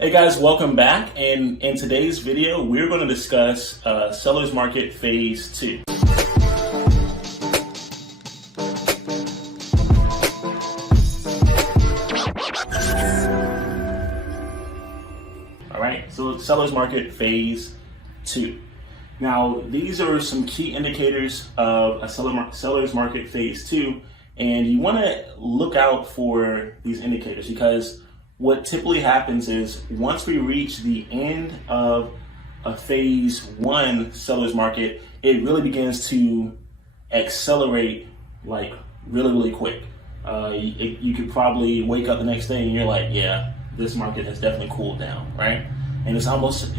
Hey guys, welcome back. And in today's video, we're going to discuss Seller's Market Phase 2. All right, so Seller's Market Phase 2. Now, these are some key indicators of a Seller's Market Phase 2, and you want to look out for these indicators because what typically happens is once we reach the end of a phase 1 seller's market, it really begins to accelerate like really quick. You could probably wake up the next day and you're like, yeah, this market has definitely cooled down, right? And it's almost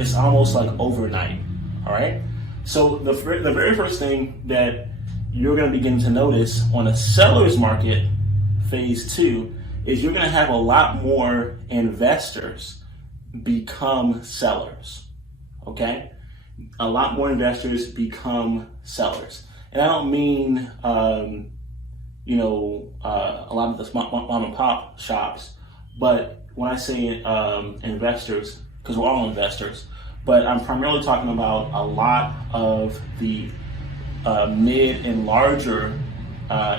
like overnight, all right? So the very first thing that you're going to begin to notice on a seller's market phase 2 is you're going to have a lot more investors become sellers, okay? A lot more investors become sellers. And I don't mean, a lot of the mom and pop shops, but when I say investors, because we're all investors, but I'm primarily talking about a lot of the mid and larger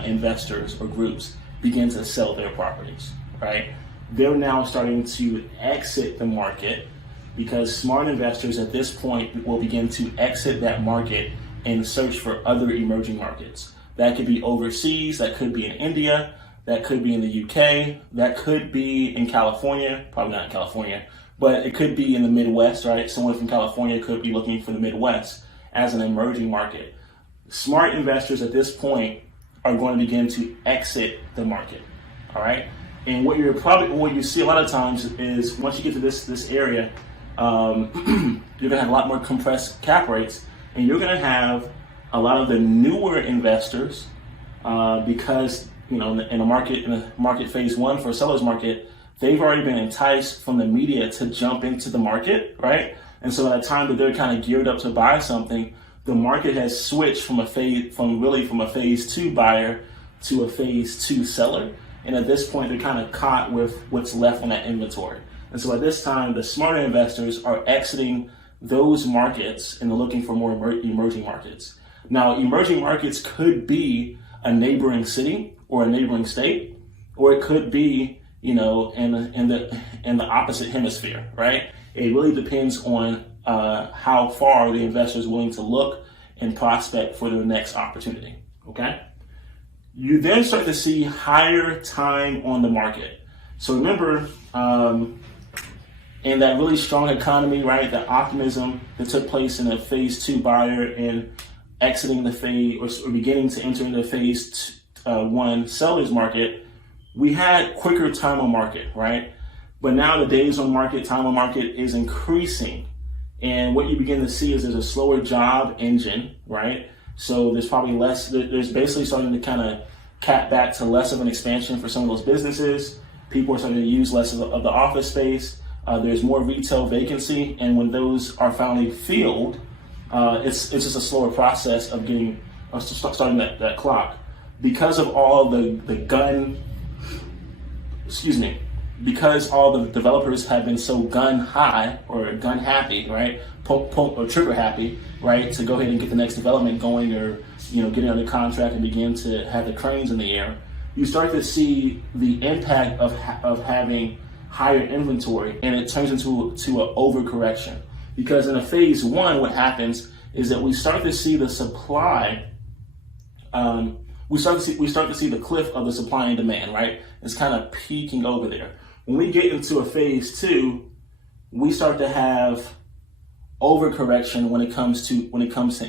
investors or groups begin to sell their properties, right? They're now starting to exit the market because smart investors at this point will begin to exit that market and search for other emerging markets. That could be overseas, that could be in India, that could be in the UK, that could be in California, probably not in California, but it could be in the Midwest, right? Someone from California could be looking for the Midwest as an emerging market. Smart investors at this point are going to begin to exit the market, all right? And what you see a lot of times is once you get to this area, you're gonna have a lot more compressed cap rates, and you're gonna have a lot of the newer investors because in a market phase 1 for a seller's market, they've already been enticed from the media to jump into the market, right? And so at the time that they're kind of geared up to buy something, the market has switched from a phase 2 buyer to a phase 2 seller. And at this point, they're kind of caught with what's left on that inventory. And so at this time, the smarter investors are exiting those markets and they're looking for more emerging markets. Now, emerging markets could be a neighboring city or a neighboring state, or it could be, in the opposite hemisphere, right? It really depends on how far the investor is willing to look and prospect for their next opportunity, okay? You then start to see higher time on the market. So remember, in that really strong economy, right, the optimism that took place in a phase 2 buyer and exiting the phase or beginning to enter into phase 1 seller's market, we had quicker time on market, right? But now the days on market, time on market is increasing. And what you begin to see is there's a slower job engine, right? So there's probably there's basically starting to kind of cap back to less of an expansion for some of those businesses. People are starting to use less of the office space. There's more retail vacancy. And when those are finally filled, it's just a slower process of starting that clock. Because of all because all the developers have been so gun high or gun happy, right? Or trigger happy, right? To go ahead and get the next development going or, getting under contract and begin to have the cranes in the air. You start to see the impact of having higher inventory, and it turns into an overcorrection. Because in a phase 1, what happens is that we start to see the supply, we start to see the cliff of the supply and demand, right? It's kind of peaking over there. When we get into a phase 2, we start to have overcorrection when it comes to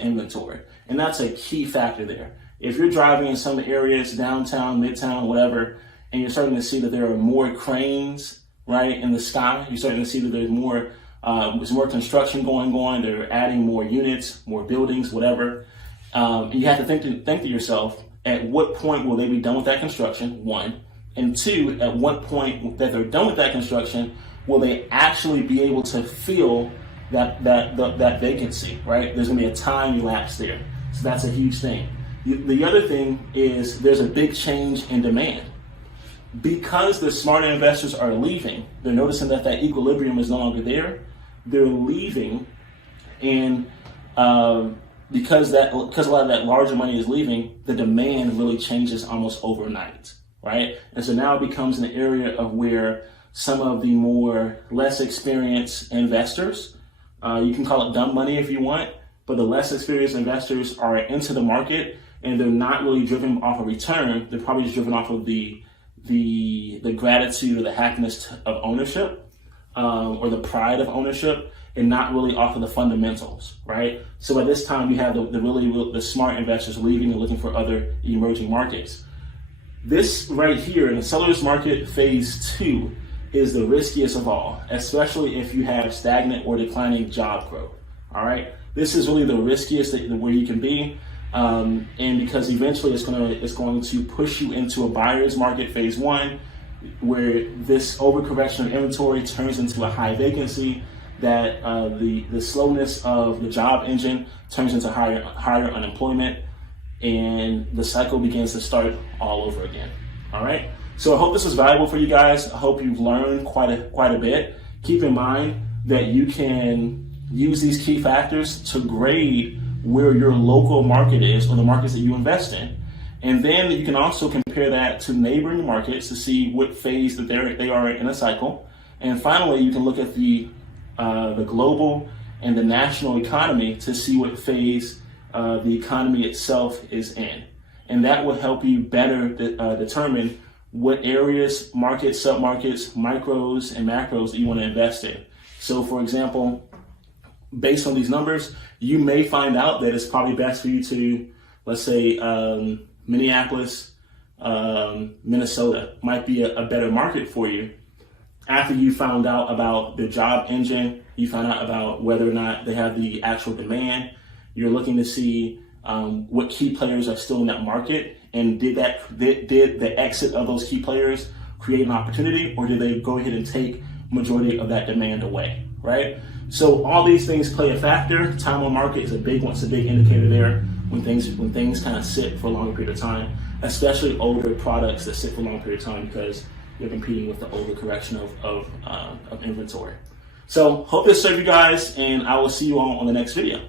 inventory, and that's a key factor there. If you're driving in some areas, downtown, midtown, whatever, and you're starting to see that there are more cranes, right, in the sky, you're starting to see that there's more construction going on. They're adding more units, more buildings, whatever. And you have to think to yourself, at what point will they be done with that construction, 1? And 2, at what point that they're done with that construction, will they actually be able to fill that vacancy, right? There's gonna be a time elapse there. So that's a huge thing. The other thing is there's a big change in demand. because the smarter investors are leaving, they're noticing that that equilibrium is no longer there. They're leaving, and because a lot of that larger money is leaving, the demand really changes almost overnight, right? And so now it becomes an area of where some of the more less experienced investors, you can call it dumb money if you want, but the less experienced investors are into the market, and they're not really driven off a return. They're probably just driven off of the gratitude or the happiness of ownership, or the pride of ownership, and not really off of the fundamentals, right? So at this time, we have the smart investors leaving and looking for other emerging markets. This right here in the seller's market phase 2 is the riskiest of all, especially if you have stagnant or declining job growth, all right? This is really the riskiest where you can be, and because eventually it's going to push you into a buyer's market phase 1, where this overcorrection of inventory turns into a high vacancy, that the slowness of the job engine turns into higher unemployment, and the cycle begins to start all over again. All right. So I hope this was valuable for you guys. I hope you've learned quite a bit. Keep in mind that you can use these key factors to grade where your local market is, or the markets that you invest in. And then you can also compare that to neighboring markets to see what phase that they are in a cycle. And finally, you can look at the global and the national economy to see what phase the economy itself is in. And that will help you better determine what areas, markets, submarkets, micros, and macros that you want to invest in. So for example, based on these numbers, you may find out that it's probably best for you to, let's say, Minneapolis, Minnesota might be a better market for you. After you found out about the job engine, you found out about whether or not they have the actual demand. You're looking to see what key players are still in that market, and did the exit of those key players create an opportunity, or did they go ahead and take majority of that demand away, right? So all these things play a factor. Time on market is a big indicator there when things kind of sit for a longer period of time, especially older products that sit for a long period of time, because you're competing with the overcorrection of inventory. So hope this served you guys, and I will see you all on the next video.